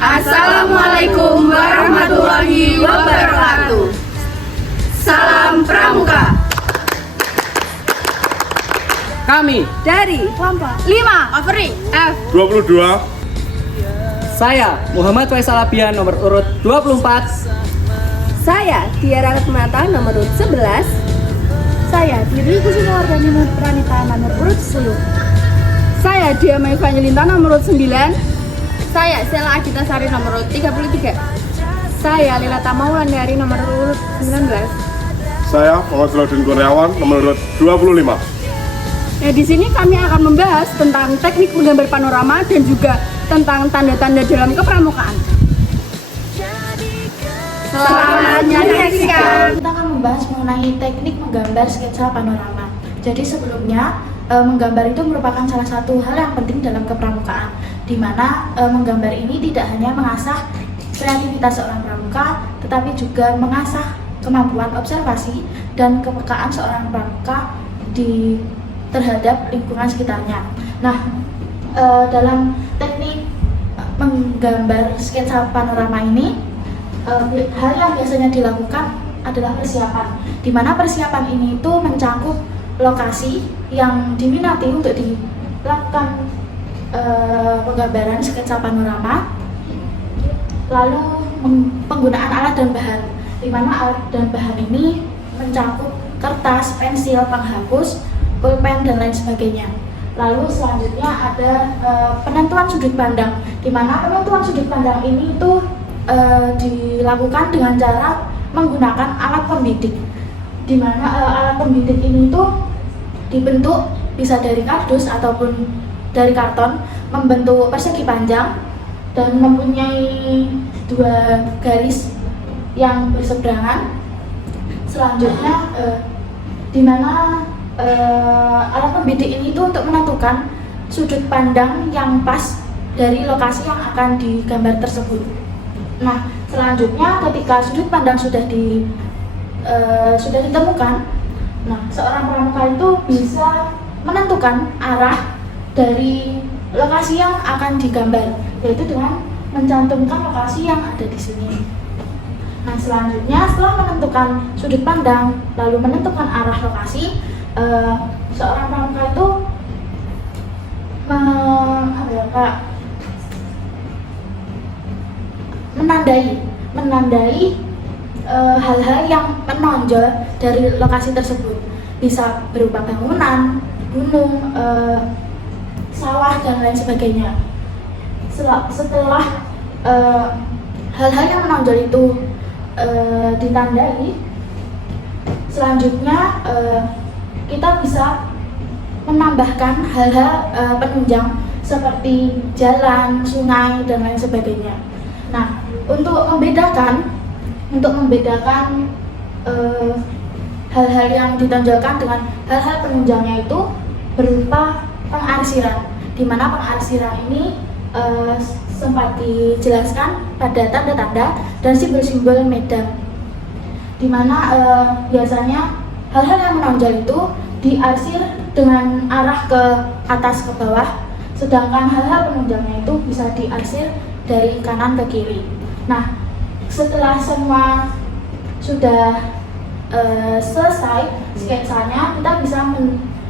Assalamualaikum warahmatullahi wabarakatuh. Salam Pramuka. Kami dari kelompok 5 Overing F 22. Saya Muhammad Faisal Abian nomor urut 24. Saya Tiara Ratmata nomor urut 11. Saya Diri Kusuma Wardani Pranita nomor urut 10. Saya Diama Evangelinta nomor urut 9. Saya Sela Adita Sari nomor urut 33. Saya Lilata Maulandari nomor urut 19. Saya Muhammad Salahuddin Kurniawan nomor urut 25. Nah, di sini kami akan membahas tentang teknik menggambar panorama dan juga tentang tanda-tanda dalam kepramukaan. Selamat menyaksikan. Kita akan membahas mengenai teknik menggambar sketsa panorama. Jadi sebelumnya menggambar itu merupakan salah satu hal yang penting dalam kepramukaan, di mana menggambar ini tidak hanya mengasah kreativitas seorang pramuka, tetapi juga mengasah kemampuan observasi dan kepekaan seorang pramuka terhadap lingkungan sekitarnya. Nah, dalam teknik menggambar sketsa panorama ini, hal yang biasanya dilakukan adalah persiapan, di mana persiapan ini itu mencakup lokasi yang diminati untuk dilakukan penggambaran sketsa panorama, lalu penggunaan alat dan bahan, di mana alat dan bahan ini mencakup kertas, pensil, penghapus, pulpen, dan lain sebagainya. Lalu selanjutnya ada penentuan sudut pandang, di mana penentuan sudut pandang ini itu dilakukan dengan cara menggunakan alat pembidik, di mana alat pembidik ini itu dibentuk bisa dari kardus ataupun dari karton, membentuk persegi panjang dan mempunyai dua garis yang berseberangan. Selanjutnya di mana alat pembidik ini itu untuk menentukan sudut pandang yang pas dari lokasi yang akan digambar tersebut. Nah, selanjutnya ketika sudut pandang sudah ditemukan, nah seorang pramuka itu bisa menentukan arah dari lokasi yang akan digambar, yaitu dengan mencantumkan lokasi yang ada di sini. Nah, selanjutnya setelah menentukan sudut pandang lalu menentukan arah lokasi, seorang pramuka itu menandai hal-hal yang menonjol dari lokasi tersebut, bisa berupa bangunan, gunung, sawah, dan lain sebagainya. Setelah hal-hal yang menonjol itu ditandai, selanjutnya kita bisa menambahkan hal-hal penunjang seperti jalan, sungai, dan lain sebagainya. Nah, untuk membedakan hal-hal yang ditonjolkan dengan hal-hal penunjangnya itu berupa pengarsiran, di mana pengarsiran ini sempat dijelaskan pada tanda-tanda dan simbol-simbol medan, di mana biasanya hal-hal yang menonjol itu diarsir dengan arah ke atas ke bawah, sedangkan hal-hal penunjangnya itu bisa diarsir dari kanan ke kiri. Nah, setelah semua sudah selesai sketsanya, kita bisa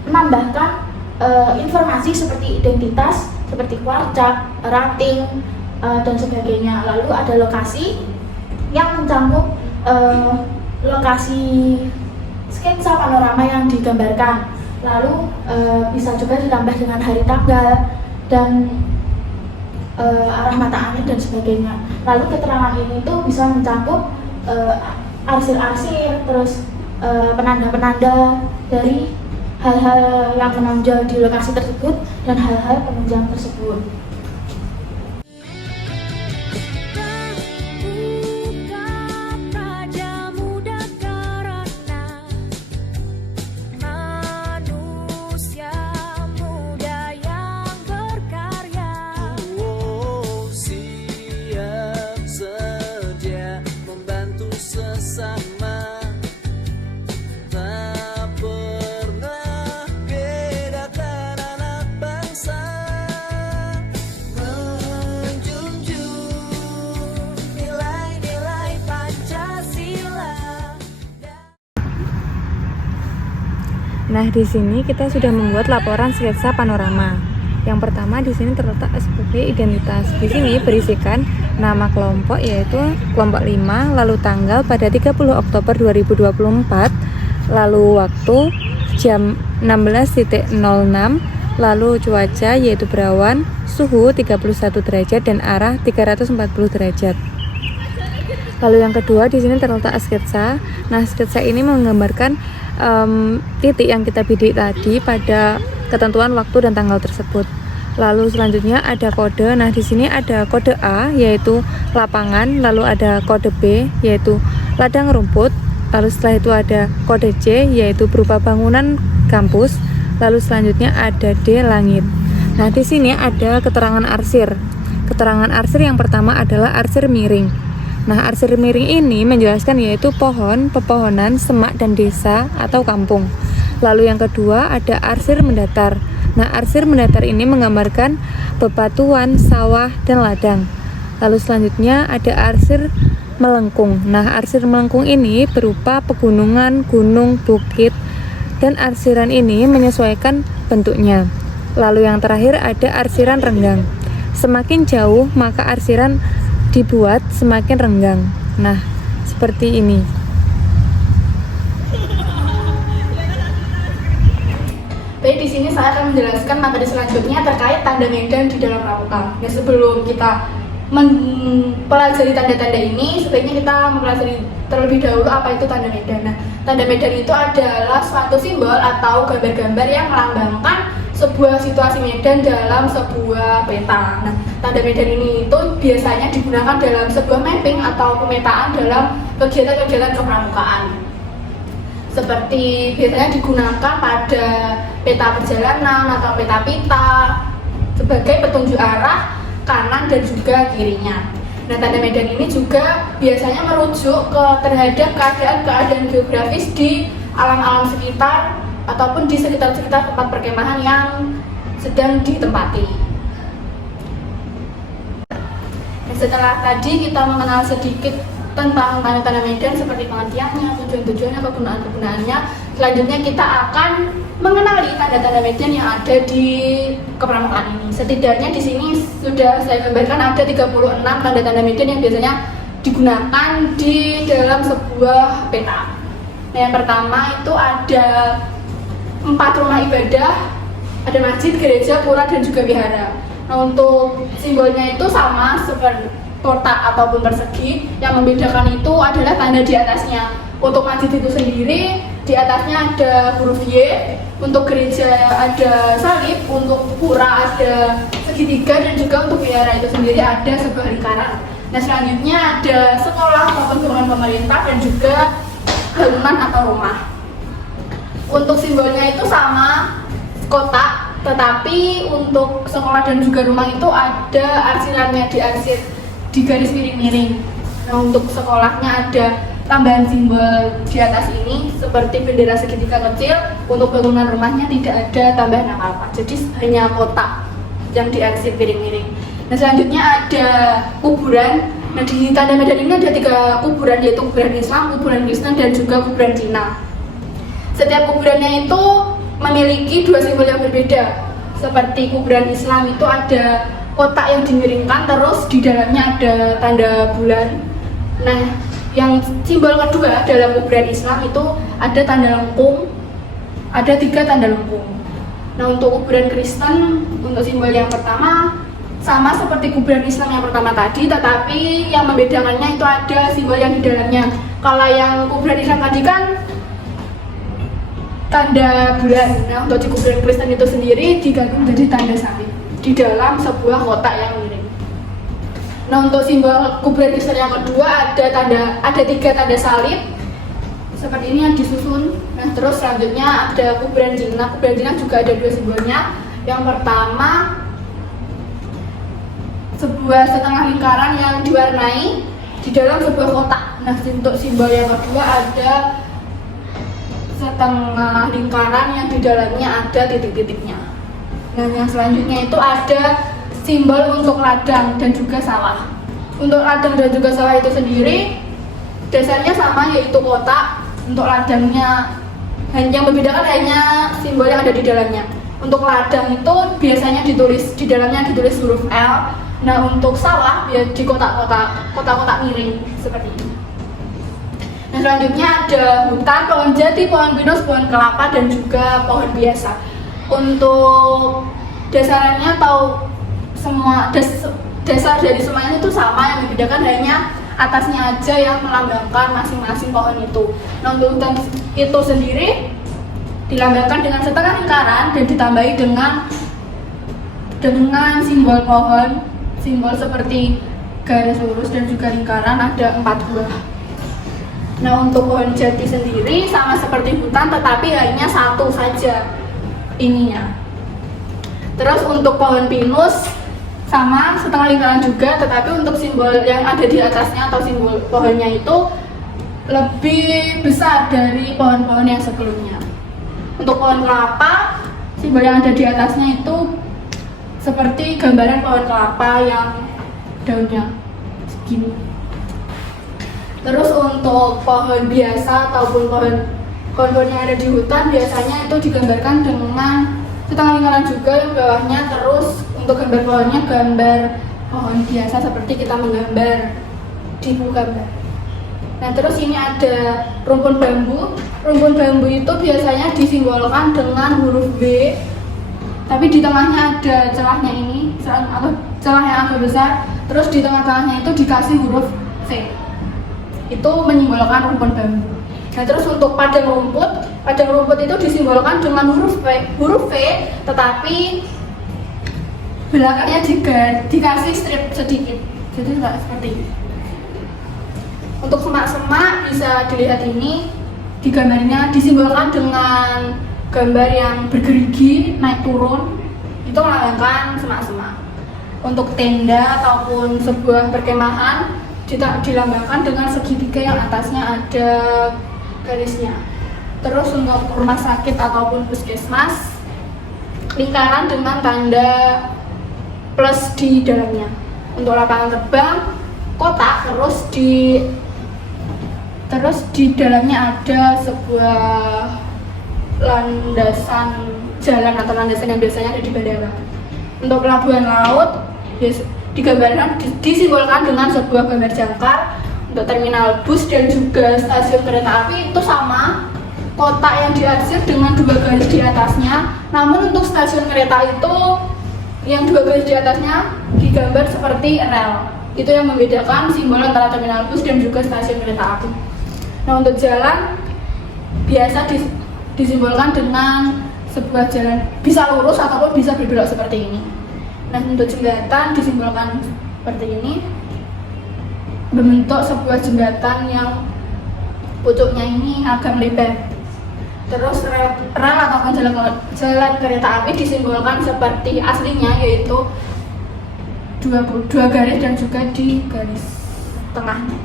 menambahkan informasi seperti identitas, seperti kuarcak, rating, dan sebagainya. Lalu ada lokasi yang mencakup lokasi sketsa panorama yang digambarkan. Lalu bisa juga ditambah dengan hari tanggal dan arah mata angin dan sebagainya. Lalu keterangan ini tuh bisa mencakup arsir-arsir, terus penanda-penanda dari hal-hal yang menonjol di lokasi tersebut dan hal-hal penunjang tersebut. Nah, di sini kita sudah membuat laporan sketsa panorama. Yang pertama di sini terletak SPP identitas. Di sini berisikan nama kelompok yaitu kelompok 5, lalu tanggal pada 30 Oktober 2024, lalu waktu jam 16.06, lalu cuaca yaitu berawan, suhu 31 derajat dan arah 340 derajat. Lalu yang kedua di sini terletak sketsa. Nah, sketsa ini menggambarkan titik yang kita bidik tadi pada ketentuan waktu dan tanggal tersebut. Lalu selanjutnya ada kode. Nah, di sini ada kode A yaitu lapangan, lalu ada kode B yaitu ladang rumput, lalu setelah itu ada kode C yaitu berupa bangunan kampus, lalu selanjutnya ada D langit. Nah, di sini ada keterangan arsir. Keterangan arsir yang pertama adalah arsir miring. Nah, arsir miring ini menjelaskan yaitu pohon, pepohonan, semak, dan desa atau kampung. Lalu yang kedua ada arsir mendatar. Nah, arsir mendatar ini menggambarkan bebatuan, sawah, dan ladang. Lalu selanjutnya ada arsir melengkung. Nah, arsir melengkung ini berupa pegunungan, gunung, bukit, dan arsiran ini menyesuaikan bentuknya. Lalu yang terakhir ada arsiran renggang. Semakin jauh maka arsiran dibuat semakin renggang. Nah, seperti ini. Baik, di sini saya akan menjelaskan materi selanjutnya terkait tanda medan di dalam pramuka. Nah, sebelum kita mempelajari tanda-tanda ini, sebaiknya kita mempelajari terlebih dahulu apa itu tanda medan. Nah, tanda medan itu adalah suatu simbol atau gambar-gambar yang melambangkan sebuah situasi medan dalam sebuah peta. Nah, tanda medan ini itu biasanya digunakan dalam sebuah mapping atau pemetaan dalam kegiatan-kegiatan kepramukaan. Seperti biasanya digunakan pada peta perjalanan atau peta sebagai petunjuk arah kanan dan juga kirinya. Nah, tanda medan ini juga biasanya merujuk terhadap keadaan geografis di alam-alam sekitar ataupun di sekitar-sekitar tempat perkemahan yang sedang ditempati. Setelah tadi kita mengenal sedikit tentang tanda-tanda medan seperti pengertiannya, tujuan-tujuannya, kegunaan-kegunaannya, selanjutnya kita akan mengenali tanda-tanda medan yang ada di kepramukaan ini. Setidaknya di sini sudah saya gambarkan ada 36 tanda-tanda medan yang biasanya digunakan di dalam sebuah peta. Nah, yang pertama itu ada 4 rumah ibadah, ada masjid, gereja, pura, dan juga wihara. Nah, untuk simbolnya itu sama seperti kotak ataupun persegi. Yang membedakan itu adalah tanda di atasnya. Untuk masjid itu sendiri, di atasnya ada huruf Y, untuk gereja ada salib, untuk pura ada segitiga, dan juga untuk wihara itu sendiri ada sebuah lingkaran. Nah, selanjutnya ada sekolah ataupun bangunan pemerintah dan juga bangunan atau rumah. Untuk simbolnya itu sama kotak, tetapi untuk sekolah dan juga rumah itu ada arsirannya, diarsir di garis miring-miring. Nah, untuk sekolahnya ada tambahan simbol di atas ini seperti bendera segitiga kecil. Untuk bangunan rumahnya tidak ada tambahan apa-apa, jadi hanya kotak yang diarsir miring-miring. Nah, selanjutnya ada kuburan. Nah, di tanda medan ini ada 3 kuburan, yaitu kuburan Islam, kuburan Kristen, dan juga kuburan Cina. Setiap kuburannya itu memiliki 2 simbol yang berbeda. Seperti kuburan Islam itu ada kotak yang dimiringkan, terus di dalamnya ada tanda bulan. Nah, yang simbol kedua dalam kuburan Islam itu ada tanda lengkung, ada 3 tanda lengkung. Nah, untuk kuburan Kristen, untuk simbol yang pertama sama seperti kuburan Islam yang pertama tadi, tetapi yang membedakannya itu ada simbol yang di dalamnya. Kalau yang kuburan Islam tadi kan tanda bulan. Nah, untuk di kuburan Kristen itu sendiri diganti menjadi tanda salib di dalam sebuah kotak yang miring. Nah, untuk simbol kuburan Kristen yang kedua ada 3 tanda salib seperti ini yang disusun. Nah, terus selanjutnya ada kuburan Cina. Kuburan Cina juga ada 2 simbolnya. Yang pertama sebuah setengah lingkaran yang diwarnai di dalam sebuah kotak. Nah, untuk simbol yang kedua ada setengah lingkaran yang di dalamnya ada titik-titiknya. Nah, yang selanjutnya itu ada simbol untuk ladang dan juga sawah. Untuk ladang dan juga sawah itu sendiri dasarnya sama, yaitu kotak. Untuk ladangnya Yang membedakan hanya simbol yang ada di dalamnya. Untuk ladang itu biasanya ditulis di dalamnya ditulis huruf L. Nah, untuk sawah ya di kotak-kotak miring seperti ini. Nah, selanjutnya ada hutan, pohon jati, pohon pinus, pohon kelapa, dan juga pohon biasa. Untuk dasarannya atau semua dasar dari semuanya itu sama, yang membedakan hanya atasnya aja yang melambangkan masing-masing pohon itu. Nah, untuk hutan itu sendiri dilambangkan dengan setengah lingkaran dan ditambahi dengan simbol pohon, simbol seperti garis lurus dan juga lingkaran ada 4 buah. Nah, untuk pohon jati sendiri sama seperti hutan tetapi hanya satu saja ininya. Terus untuk pohon pinus sama setengah lingkaran juga, tetapi untuk simbol yang ada di atasnya atau simbol pohonnya itu lebih besar dari pohon-pohon yang sebelumnya. Untuk pohon kelapa, simbol yang ada di atasnya itu seperti gambaran pohon kelapa yang daunnya segini. Terus untuk pohon biasa ataupun pohon yang ada di hutan biasanya itu digambarkan dengan setengah lingkaran juga yang bawahnya. Terus untuk gambar pohonnya gambar pohon biasa seperti kita menggambar di buku gambar. Nah, terus ini ada rumpun bambu. Rumpun bambu itu biasanya disimbolkan dengan huruf B, tapi di tengahnya ada celahnya ini, atau celah yang agak besar. Terus di tengah-tengahnya itu dikasih huruf V. Itu menyimbolkan rumpun bambu. Nah, terus untuk padang rumput itu disimbolkan dengan huruf V, tetapi belakangnya dikasih strip sedikit, jadi nggak seperti ini. Untuk semak-semak bisa dilihat ini, digambarnya disimbolkan dengan gambar yang bergerigi naik turun, itu melambangkan semak-semak. Untuk tenda ataupun sebuah perkemahan dilambangkan dengan segitiga yang atasnya ada garisnya. Terus untuk rumah sakit ataupun puskesmas, lingkaran dengan tanda plus di dalamnya. Untuk lapangan terbang, kotak, terus di dalamnya ada sebuah landasan jalan atau landasan yang biasanya ada di bandara. Untuk pelabuhan laut disimbolkan dengan sebuah gambar jangkar. Untuk terminal bus dan juga stasiun kereta api itu sama, kotak yang diarsir dengan 2 garis di atasnya. Namun untuk stasiun kereta itu yang 2 garis di atasnya digambar seperti rel. Itu yang membedakan simbol antara terminal bus dan juga stasiun kereta api. Nah, untuk jalan biasa disimbolkan dengan sebuah jalan bisa lurus ataupun bisa berbelok seperti ini. Nah, untuk jembatan disimbolkan seperti ini, membentuk sebuah jembatan yang pucuknya ini agak melebar. Terus rel ataupun jalan kereta api disimbolkan seperti aslinya, yaitu 2 garis dan juga di garis tengahnya.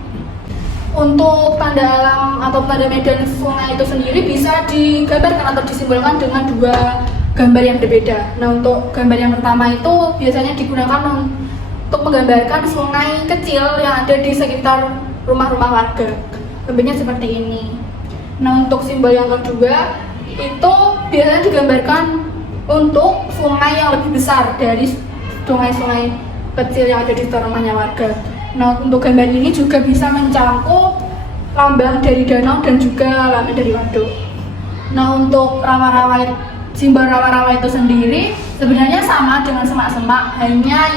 Untuk tanda alam atau tanda medan sungai itu sendiri bisa digambarkan atau disimbolkan dengan 2 gambar yang berbeda. Nah, untuk gambar yang pertama itu biasanya digunakan untuk menggambarkan sungai kecil yang ada di sekitar rumah-rumah warga. Gambarnya seperti ini. Nah, untuk simbol yang kedua itu biasanya digambarkan untuk sungai yang lebih besar dari sungai-sungai kecil yang ada di sekitar rumahnya warga. Nah, untuk gambar ini juga bisa mencakup lambang dari danau dan juga lambang dari waduk. Nah, untuk rawa-rawa, simbol rawa-rawa itu sendiri sebenarnya sama dengan semak-semak, hanya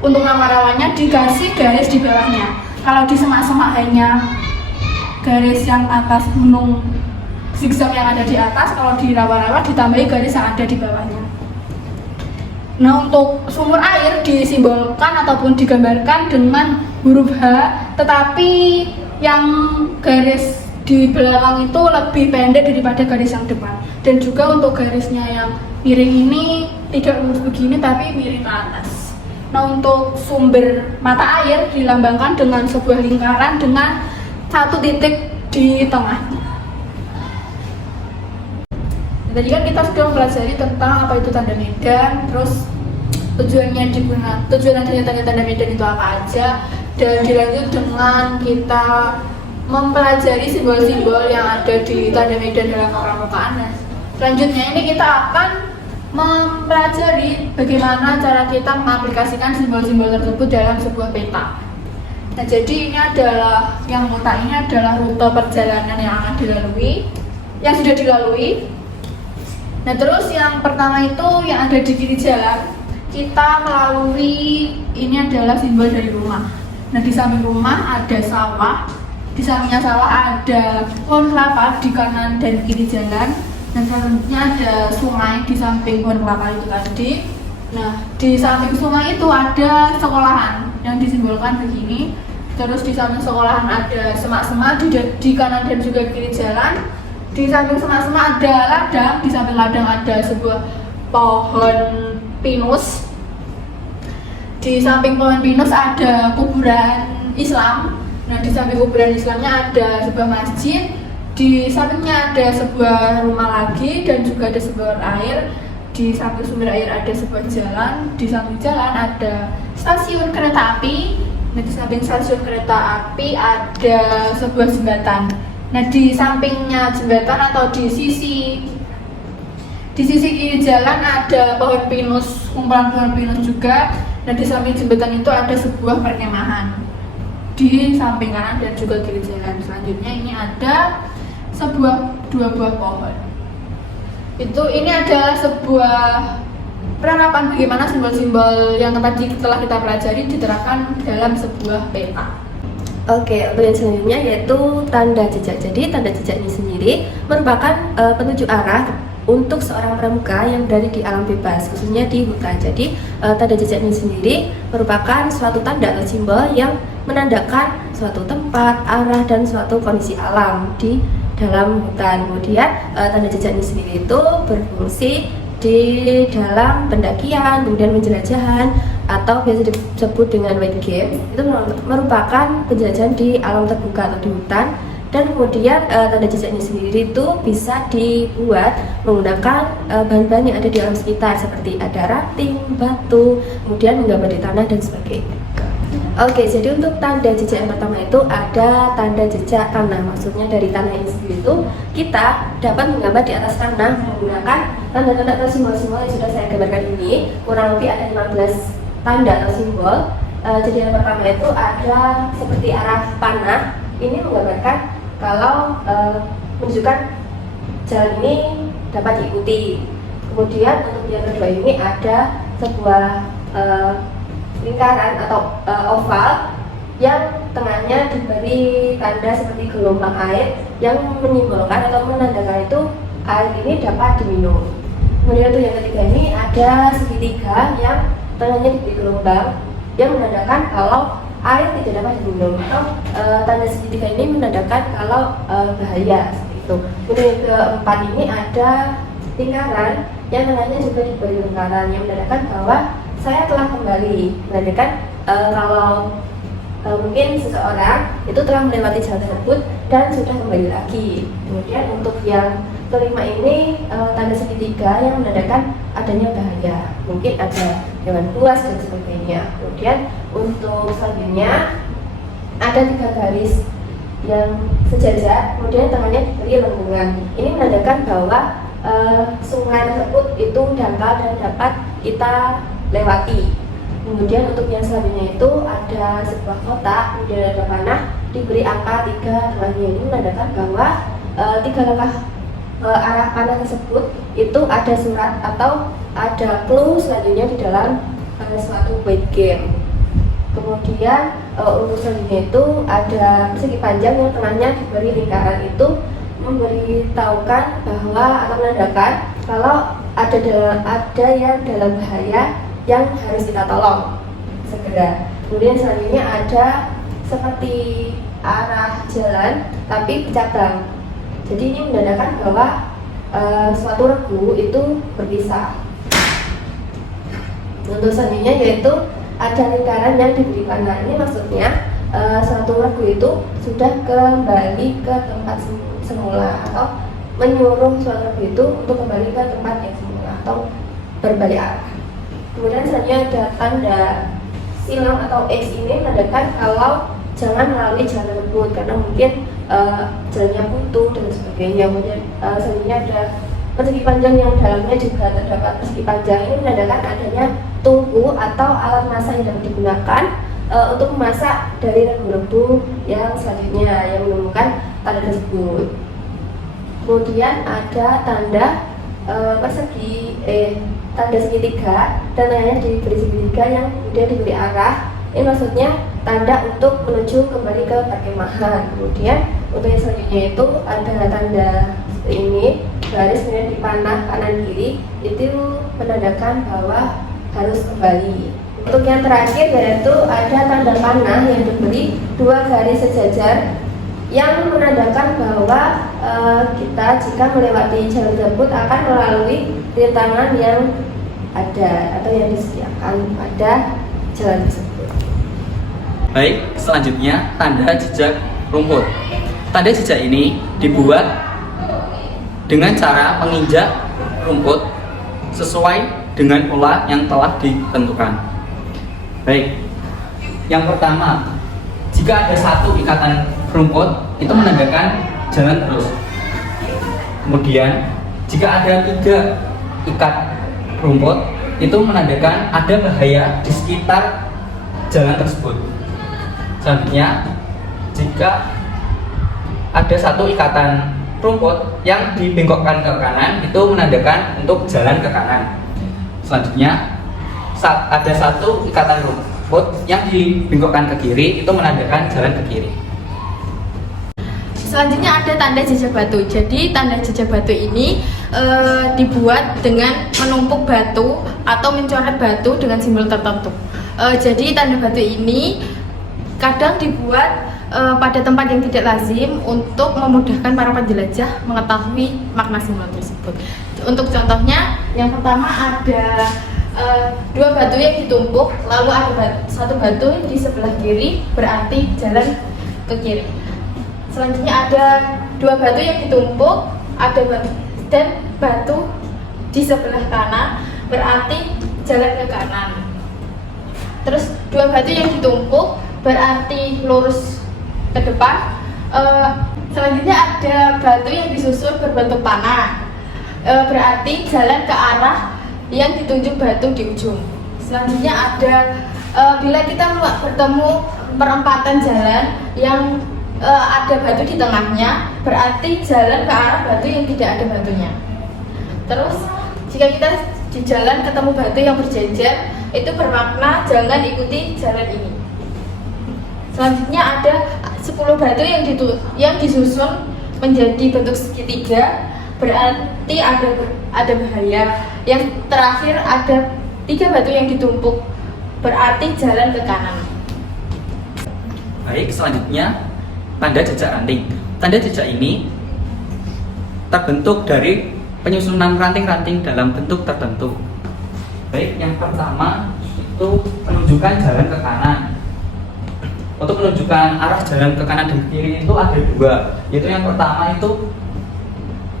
untuk rawa-rawanya dikasih garis di bawahnya. Kalau di semak-semak hanya garis yang atas gunung zigzag yang ada di atas, kalau di rawa-rawa ditambahi garis yang ada di bawahnya. Nah, untuk sumur air disimbolkan ataupun digambarkan dengan huruf H, tetapi yang garis di belakang itu lebih pendek daripada garis yang depan. Dan juga untuk garisnya yang miring ini tidak lurus begini tapi miring ke atas. Nah, untuk sumber mata air dilambangkan dengan sebuah lingkaran dengan 1 titik di tengahnya. Tadi kan kita sudah mempelajari tentang apa itu tanda medan, terus tujuan adanya tanda medan itu apa aja, dan dilanjut dengan kita mempelajari simbol-simbol yang ada di tanda medan dalam kepramukaan. Nah, selanjutnya ini kita akan mempelajari bagaimana cara kita mengaplikasikan simbol-simbol tersebut dalam sebuah peta. Nah, jadi ini adalah yang peta ini adalah rute perjalanan yang akan dilalui, yang sudah dilalui. Nah, terus yang pertama itu yang ada di kiri jalan, kita melalui ini adalah simbol dari rumah. Nah, di samping rumah ada sawah, di sampingnya sawah ada pohon kelapa di kanan dan kiri jalan, dan selanjutnya ada sungai di samping pohon kelapa itu tadi. Nah, di samping sungai itu ada sekolahan yang disimbolkan begini. Terus di samping sekolahan ada semak-semak di kanan dan juga kiri jalan. Di samping semak-semak ada ladang, di samping ladang ada sebuah pohon pinus. Di samping pohon pinus ada kuburan Islam. Nah, di samping kuburan Islamnya ada sebuah masjid. Di sampingnya ada sebuah rumah lagi dan juga ada sumber air. Di samping sumber air ada sebuah jalan. Di samping jalan ada stasiun kereta api. Nah, di samping stasiun kereta api ada sebuah jembatan. Nah, di sampingnya jembatan atau di sisi kiri jalan ada pohon pinus, kumpulan pohon pinus juga. Dan di samping jembatan itu ada sebuah perkemahan di samping kanan dan juga kiri jalan. Selanjutnya ini ada dua buah pohon. Ini adalah sebuah perangkapan bagaimana simbol-simbol yang tadi telah kita pelajari diterapkan dalam sebuah peta. Oke, untuk yang selanjutnya yaitu tanda jejak. Jadi tanda jejak ini sendiri merupakan penunjuk arah untuk seorang pramuka yang berada di alam bebas, khususnya di hutan. Jadi tanda jejak ini sendiri merupakan suatu tanda atau simbol yang menandakan suatu tempat, arah, dan suatu kondisi alam di dalam hutan. Kemudian tanda jejak ini sendiri itu berfungsi di dalam pendakian, kemudian penjelajahan, atau biasa disebut dengan white game. Itu merupakan penjelajahan di alam terbuka atau di hutan. Dan kemudian tanda jejak ini sendiri itu bisa dibuat menggunakan bahan-bahan yang ada di alam sekitar, seperti ada ranting, batu, kemudian menggambar di tanah dan sebagainya. Oke, jadi untuk tanda jejak yang pertama itu ada tanda jejak tanah. Maksudnya dari tanah ini sendiri itu kita dapat menggambar di atas tanah menggunakan tanda-tanda atau simbol-simbol yang sudah saya gambarkan ini. Kurang lebih ada 15 tanda atau simbol. Jadi yang pertama itu ada seperti arah panah. Ini menggambarkan kalau menunjukkan jalan ini dapat diikuti. Kemudian untuk yang kedua ini ada sebuah lingkaran atau oval yang tengahnya diberi tanda seperti gelombang air yang menyimbolkan atau menandakan itu air ini dapat diminum. Kemudian untuk yang ketiga ini ada segitiga yang tengahnya diberi gelombang yang menandakan kalau air tidak dapat diminum, atau tanda segitiga ini menandakan kalau bahaya seperti itu. Kemudian yang keempat ini ada lingkaran yang tengahnya juga diberi lingkaran yang menandakan bahwa saya telah kembali, menandakan kalau mungkin seseorang itu telah melewati jalan tersebut dan sudah kembali lagi. Kemudian untuk yang kelima ini tanda segitiga yang menandakan adanya bahaya, mungkin ada hewan buas dan sebagainya. Kemudian untuk selanjutnya ada 3 garis yang sejajar, kemudian tengahnya diberi lengkungan. Ini menandakan bahwa sungai tersebut itu dangkal dan dapat kita lewati. Kemudian untuk yang selanjutnya itu ada sebuah kotak, kemudian ada panah, diberi angka 3 tengahnya. Ini menandakan bahwa 3 langkah arah panah tersebut itu ada surat atau ada clue selanjutnya di dalam suatu weight game. Kemudian untuk selanjutnya itu ada persegi panjang yang tengahnya diberi lingkaran, itu memberitahukan bahwa atau menandakan kalau ada yang dalam bahaya yang harus kita tolong segera. Kemudian selanjutnya ada seperti arah jalan tapi bercabang. Jadi ini menandakan bahwa suatu regu itu berpisah. Untuk selanjutnya yaitu ada lingkaran yang diberi panah. Ini maksudnya suatu regu itu sudah kembali ke tempat semula, atau menyuruh suatu regu itu untuk kembali ke tempat yang semula atau berbalik arah. Kemudian selanjutnya ada tanda silang atau X, ini menandakan kalau jangan melalui jalan tersebut karena mungkin jalannya buntu dan sebagainya. Kemudian selanjutnya ada persegi panjang yang dalamnya juga terdapat persegi panjang. Ini menandakan adanya tungku atau alat masak yang dapat digunakan untuk memasak dari regu-regu yang selanjutnya yang menemukan tanda tersebut. Kemudian ada tanda tanda segitiga, tandanya diberi segitiga yang kemudian diberi arah. Ini maksudnya tanda untuk menuju kembali ke perkemahan. Kemudian untuk yang selanjutnya itu ada tanda seperti ini, garis kemudian dipanah kanan kiri, itu menandakan bahwa harus kembali. Untuk yang terakhir yaitu ada tanda panah yang diberi 2 garis sejajar yang menandakan bahwa kita jika melewati jalan tersebut akan melalui rintangan yang ada atau yang disediakan pada jalan tersebut. Baik, selanjutnya tanda jejak rumput. Tanda jejak ini dibuat dengan cara menginjak rumput sesuai dengan pola yang telah ditentukan. Baik, yang pertama, jika ada 1 ikatan rumput, itu menandakan jalan terus. Kemudian, jika ada 3 ikat rumput, itu menandakan ada bahaya di sekitar jalan tersebut. Selanjutnya, jika ada 1 ikatan rumput yang dibengkokkan ke kanan, itu menandakan untuk jalan ke kanan. Selanjutnya, saat ada 1 ikatan rumput yang dibengkokkan ke kiri, itu menandakan jalan ke kiri. Selanjutnya ada tanda jejak batu. Jadi tanda jejak batu ini dibuat dengan menumpuk batu atau mencoret batu dengan simbol tertentu. Jadi tanda batu ini kadang dibuat pada tempat yang tidak lazim untuk memudahkan para penjelajah mengetahui makna simbol tersebut. Untuk contohnya, yang pertama ada 2 batu yang ditumpuk, lalu ada 1 batu di sebelah kiri, berarti jalan ke kiri. Selanjutnya ada 2 batu yang ditumpuk, ada batu di sebelah kanan, berarti jalan ke kanan. Terus 2 batu yang ditumpuk berarti lurus ke depan. Selanjutnya ada batu yang disusun berbentuk panah, berarti jalan ke arah yang ditunjuk batu di ujung. Selanjutnya ada bila kita bertemu perempatan jalan yang ada batu di tengahnya, berarti jalan ke arah batu yang tidak ada batunya. Terus jika kita di jalan ketemu batu yang berjejer, itu bermakna jangan ikuti jalan ini. Selanjutnya ada 10 batu yang disusun menjadi bentuk segitiga, berarti ada bahaya. Yang terakhir ada 3 batu yang ditumpuk, berarti jalan ke kanan. Baik, selanjutnya tanda jejak ranting. Tanda jejak ini terbentuk dari penyusunan ranting-ranting dalam bentuk tertentu. Baik, yang pertama itu penunjukan jalan ke kanan. Untuk menunjukkan arah jalan ke kanan dan kiri itu ada 2, yaitu yang pertama itu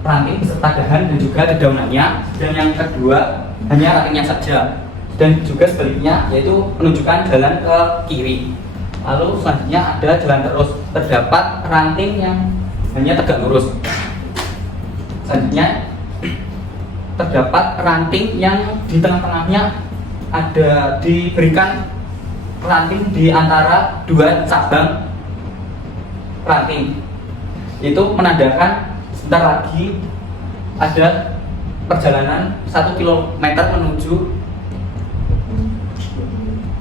ranting beserta dahan dan juga dedaunannya, dan yang kedua hanya rantingnya saja, dan juga sebaliknya yaitu menunjukkan jalan ke kiri. Lalu selanjutnya ada jalan terus, terdapat ranting yang hanya tegak lurus. Selanjutnya terdapat ranting yang di tengah-tengahnya ada diberikan ranting di antara 2 cabang ranting. Itu menandakan sebentar lagi ada perjalanan 1 km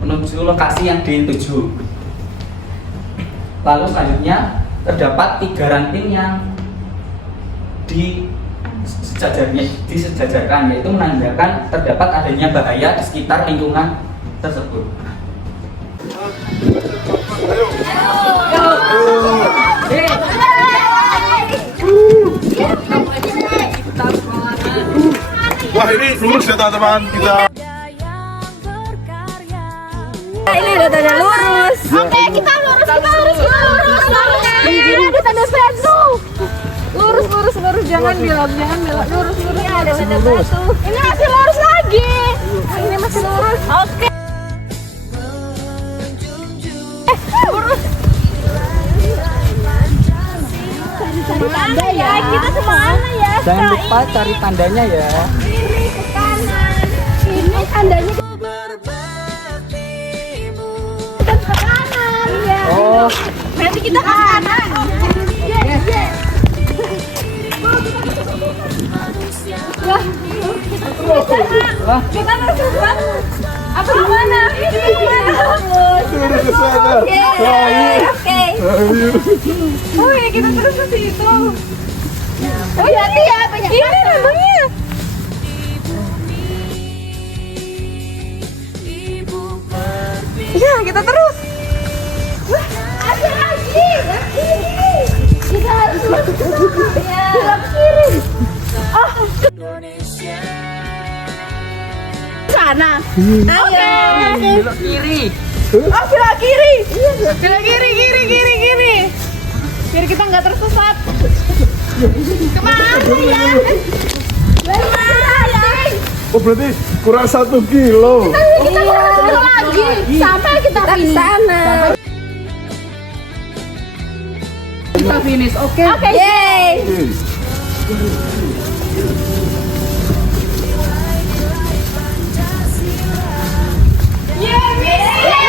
menuju lokasi yang dituju. Lalu selanjutnya terdapat 3 ranting yang disejajarkan, yaitu menandakan terdapat adanya bahaya di sekitar lingkungan tersebut. Wah, ini lurus ya teman-teman kita. Ini ada tanda lurus. Oke, kita lurus. Ini ada tanda batu. Lurus, jangan belok. Lurus. Ini ada tanda batu. Ini masih lurus lagi. Ini masih lurus. Oke. Lurus. Jangan lupa cari tandanya ya. Kiri ke kanan. Ini tandanya ke kanan. Iya. Oh, Nanti kita ke kanan. wah, Kita tersesat. Apa gimana? Ini gimana? Sudah ke sana. Oke. Ayo. Oh ya kita terus ke situ. Oh hati ya banyak. Ini lambangnya. Ya kita terus. Wah, ada lagi. Kita harus masuk ke kiri. Oh, sana. Oke. belok kiri. Oh, belok kiri. Belok kiri. Biar kita nggak tersesat. Kemana ya? Kemana ya? Oh berarti kurang 1 kilo. Kita kurang 1 kilo lagi. Sampai kita finish. Sana. Kita finish, oke? Oke, yeay. Yeay.